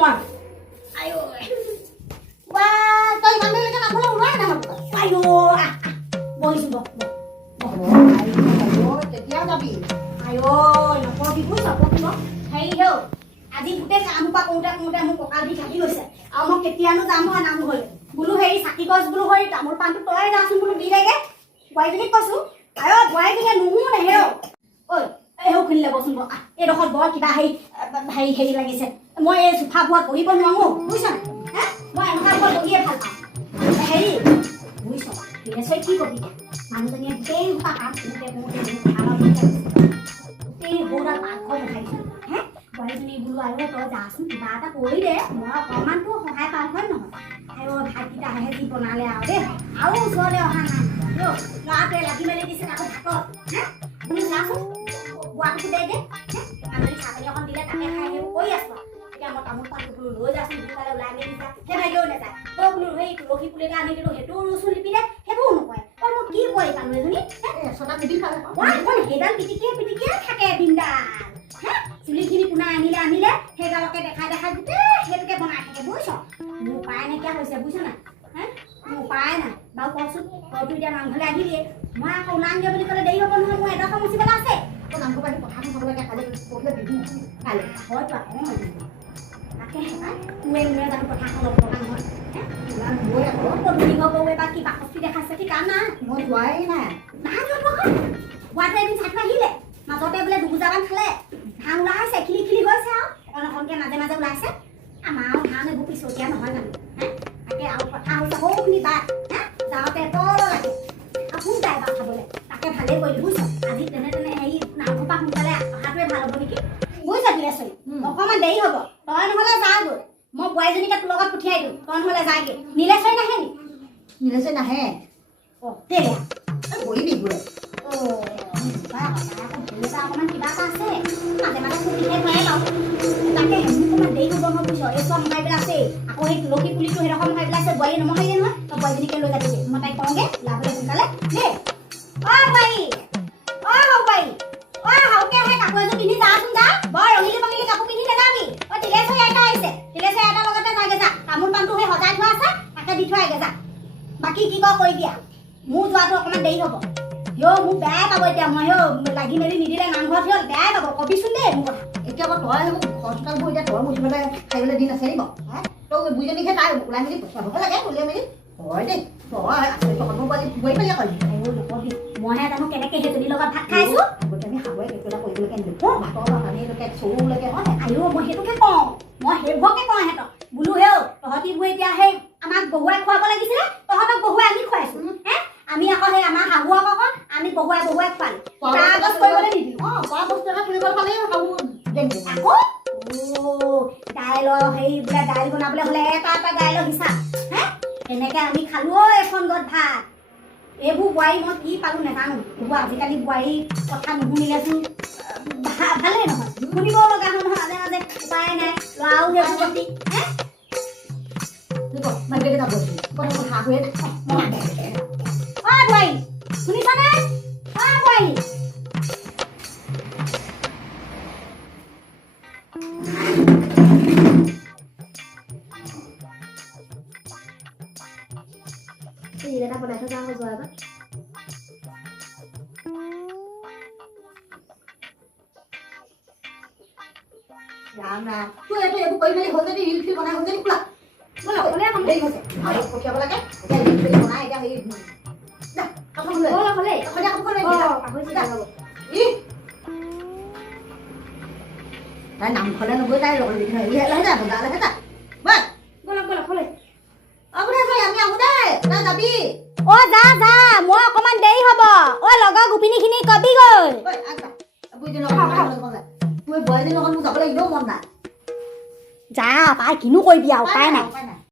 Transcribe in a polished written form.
মই আইও বা তই ইমান দেৰিলৈকে নামলৈ ওলোৱাই নাই আইও বহিছো তেতিয়াও যাবি আইও নকবি বুজিছ হেৰি হেও আজি গোটেই কাম পৰা কৰোঁতে কৰোঁতে মোৰ কঁকাল বিষ আহি গৈছে আৰু মই কেতিয়ানো যাম হয় নামঘৰলৈ বোলো হেৰি চাকি গছ বোলো হেৰি তামোল পাণটো তই যাচোন বোলো দি লাগে বোৱাৰীজনীক কৈছো আইও বোৱাৰীজনীয়ে নুশুনে হেও ঐ এও খুলিলে বচোন এইডোখৰত বৰ কিবা হেৰি লাগিছে মই এই চোফা বোৰত বহিব নোৱাৰো বুজিছ হে মই এনেকুৱা বোৰত বহিয়ে ভাল পাওঁ হেৰি বুজিছ নিশ্চয় কি কবি মানুহজনীয়ে গোটেই সোপা কাম কৰোঁতে গোটেই সৌডাল পাকঘৰ উঠাইছো হে বোৱাৰীজনী বোলো আৰু তই যাচোন কিবা এটা কৰি দে মই অকণমানতো সহায় পাওঁ হয় নহয় আৰু ভাতকেইটা আহে যি বনালে আৰু দেই আৰু ওচৰতে অহা নাই ল'ৰাটোৱে লাগি মেলি দিছে আকৌ ভাতত হে তুমি যাচোন বোৱাটো দে দে আমি ছাগলী অকণ দিলে তাকে খাই সেইবোৰ কৰি আছো এতিয়া মই তামোল পাণটো বোলো লৈ যাচোন দুফালে ওলাই মেলি যা সেই ভাইদেউ নাযায় তই বোলো সেই তুলসী পুলি এটা আনি দিলোঁ সেইটো ৰুচোন লিপি দে সেইবোৰো নকৰে তই মই কি কৰি পালোঁ এজনী চটা নিবি খালে সেইডাল পিটিকিয়ে থাকে দিনডাল হে চুলিখিনি পোনাই আনিলে সেইডালকে দেখাই গোটেই সেইটোকে বনাই থাকে বুজিছ মোৰ উপায় নাইকিয়া হৈছে বুজিছ নাই হে মোৰ উপায় নাই বাৰু কচোন তইতো এতিয়া নামঘৰলৈ আহিলিয়ে মই আকৌ ওলাম দিয়া বুলি ক'লে দেৰি হ'ব নহয় মোৰ এডোখৰ মুচিবলৈ আছে নামঘৰ পৰা কথাটো চাবলৈকে কালি পৰহিলে বিহু কাইলৈ হয়তো আকৌ তাকে তোৱে মোৰে জানো কথাখন লগ থকা নহয় গৈ আকৌ পদূলি গৈ বা কি বাকচি দেখাইছে কি কাম নাই মই যোৱাই নাই বোৱাটো এদিন চাকৰি আহিলে মাজতে বোলে দুবুজামান খালে ধান ওলাইছে খিলি গৈছে আৰু অকণকে মাজে মাজে ওলাইছে আমাৰ ধান এইবোৰ পিছতীয়া নহয় জানো হে তাকে আৰু কথা হৈছে সৌখিনি বাট হে যাওঁতে তল লাগে আৰু কোন যায় বাট খাবলৈ তাকে ভালেই কৰিলোঁ বুজিছ আজি তেনে হেৰি নামঘৰ পৰা সোনকালে অহাটোৱে ভাল হ'ব নেকি বুজিছ দিলেচোন অকণমান দেৰি হ'ব তই নহ'লে যাগৈ মই বোৱাৰীজনীকে তোৰ লগত পঠিয়াই দিওঁ তই নহ'লে যায়গৈ নীলেশ্বৰী নাহে নি নীলেশ্বৰী নাহে অঁ তেলে বহিবি গৈ অকণমান কিবা এটা আছে মাজে মাজে খুব বিশেষ হয়ে বাৰু তাকে অকণমান দেৰি হ'ব নহয় বুজিছ এই চব মহাই পেলাই আছেই আকৌ সেই তুলসী পুলিটো সেইডোখৰ মহাই পেলাই আছে বোৱাৰী নমহাইগে নহয় তই বোৱাৰীজনীকে লৈ যাবি মই তাইক কওঁগৈ ওলাবলৈ সোনকালে দেই অঁ বোৱাৰী হাউকে আহে কাপোৰ এযোৰ পিন্ধি যাচোন যা বৰ ৰঙিলি বঙিলি কাপোৰ পিন্ধি নাযাবি তিলেশ্বৰী আইতা আহিছে তিলেশ্বৰী আইতাৰ লগতে যাগে যা তামোল পাণটো সেই সজাই থোৱা আছে তাকে দি থৈ আগে যা বাকী কি কৰ কৰি দিয়া মোৰ যোৱাটো অকণমান দেৰি হ'ব মোক বেয়াই পাব এতিয়া মই লাগি মেলি নিদিলে নামঘৰত হ'ল বেয়াই পাব কবিচোন দেই মোৰ কথা এতিয়া আকৌ তই সেইবোৰ হস্পিটেলবোৰ এতিয়া তই মুঠিবলৈ খাইবলৈ দিন আছে নিব তই বুঢ়ীজনীকহে তাই ওলাই মেলি পঠিয়াবহে লাগে উলিয়াই মেলি হয় দেই মইহে জানো কেনেকে সেইজনীৰ লগত ভাত খাইছো আমি খাবই কেতিয়াবা কৰিবলৈকে নিদিওঁ ভাতৰ পানীলৈকে চৌলৈকে হয় আইও মই সেইটোকে কওঁ মই সেইবোৰকে কওঁ সিহঁতক বোলো হেও তহঁতিবোৰ এতিয়া সেই আমাক বহুৱাই খুৱাব লাগিছিলে তহঁতক বহুৱাই আমি খুৱাইছো হে আমি আকৌ সেই আমাৰ শাহুৱক আকৌ আমি বহুৱাই খুৱালো কাগজ কৰিবলৈ নিদিওঁ খোৱা বস্তু এটা কিনিবলৈ পালেই আকৌ দাইলৰ হেৰি বোলে দাইল বনাবলৈ হ'লে এটা দাইলৰ হিচাপ হে তেনেকে আমি খালো এখন ঘৰত ভাত এইবোৰ বোৱাৰী মই কি পালোঁ নাজানো এইবোৰ আজিকালি বোৱাৰী কথা নুশুনিলেচোন ভালেই নহয় শুনিব লগা হয় নহয় মাজে মাজে উপায় নাই ল'ৰাও সেইবোৰ গতি হে বোৱাৰী শুনিছানে বোৱাৰী এটা বনাই থৈ যাওঁ যোৱা এবাৰ ৰাম ৰাম তই এইবোৰ কৰি মেলি হ'ল যদি ৰিল ফিল বনাই হ'ল যদি খোলা দেৰি হৈছে পঠিয়াব লাগে এতিয়া ৰিল ফিল বনাই এতিয়া হেৰি তাই নামঘৰলৈ নগৈ তাই লগৰ হেৰিহে যা বজাৰলৈহে যা যা মই অকমান দেৰি হ'ব লগৰ গোপিনীখিনি কবি গৈ যা পাই কিনো কৰিবি আৰু উপায় নাই